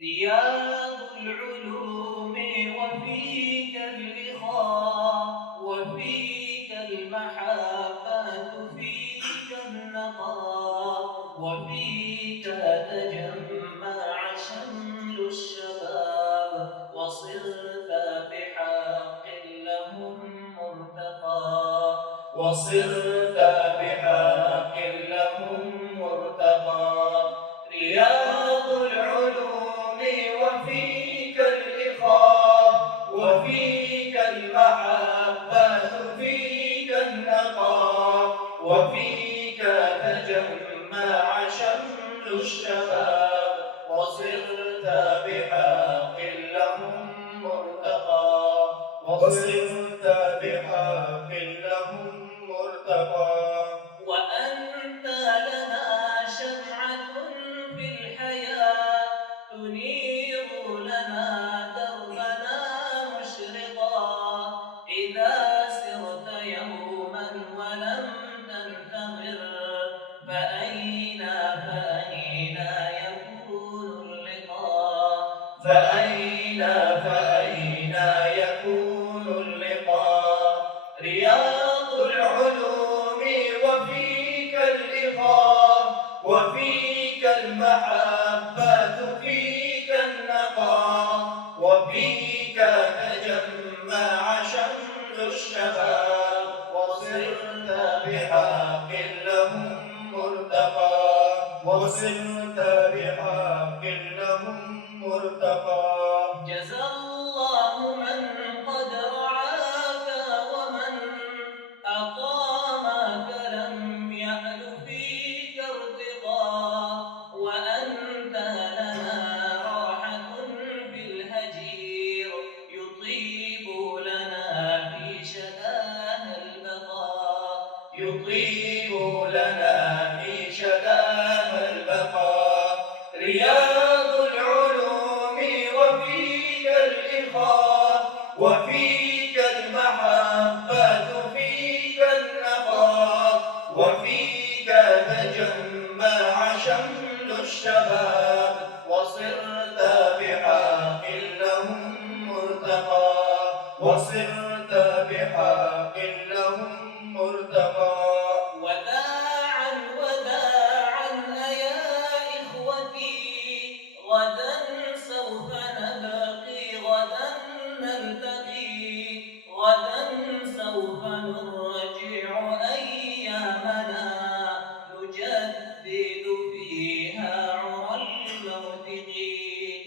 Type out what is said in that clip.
رياض العلوم وفيك الإخاء وفيك المحبة فيك النقاء وفيك تجمع شمل الشباب وصرت بحق لهم مرتقى وصرت بحق لهم مرتقى رياض العلوم وفيك الإخاء وفيك المحبة فيك النقاء وفيك تجمع شمل الشباب وصرت بحق لهم مرتقى وصرت بحق لهم مرتقى وأنت لنا شمعة في الحياة تنير لنا دربنا مشرقا إذا سرت يوما ولم تنتظر فأين يكون اللقاء فأين يكون اللقاء رياض العلوم وفيك الإخاء وفيك المحبة فيك النقاء وفيك تجمع شمل الشباب وصرت بحق لهم مرتقى وصرت بحق لهم مرتقى جزى الله من قد رعاك ومن أقامك لم يأل فيك ارتقاء وأنت لنا راحة في الهجير يطيب لنا في شداها البقاء يطيب لنا في شداها البقاء رياض العلوم وفيك الإخاء وفيك المحبة فيك النقاء وفيك تجمع شمل الشباب وصرت بحق لهم مرتقى وصرت بحق لهم مرتقى وداعا وداعا يا إخوتي غدا سوف نلقي غدا نلتقي غدا سوف نرجع أيامنا نجدد فيها عرى الموتقين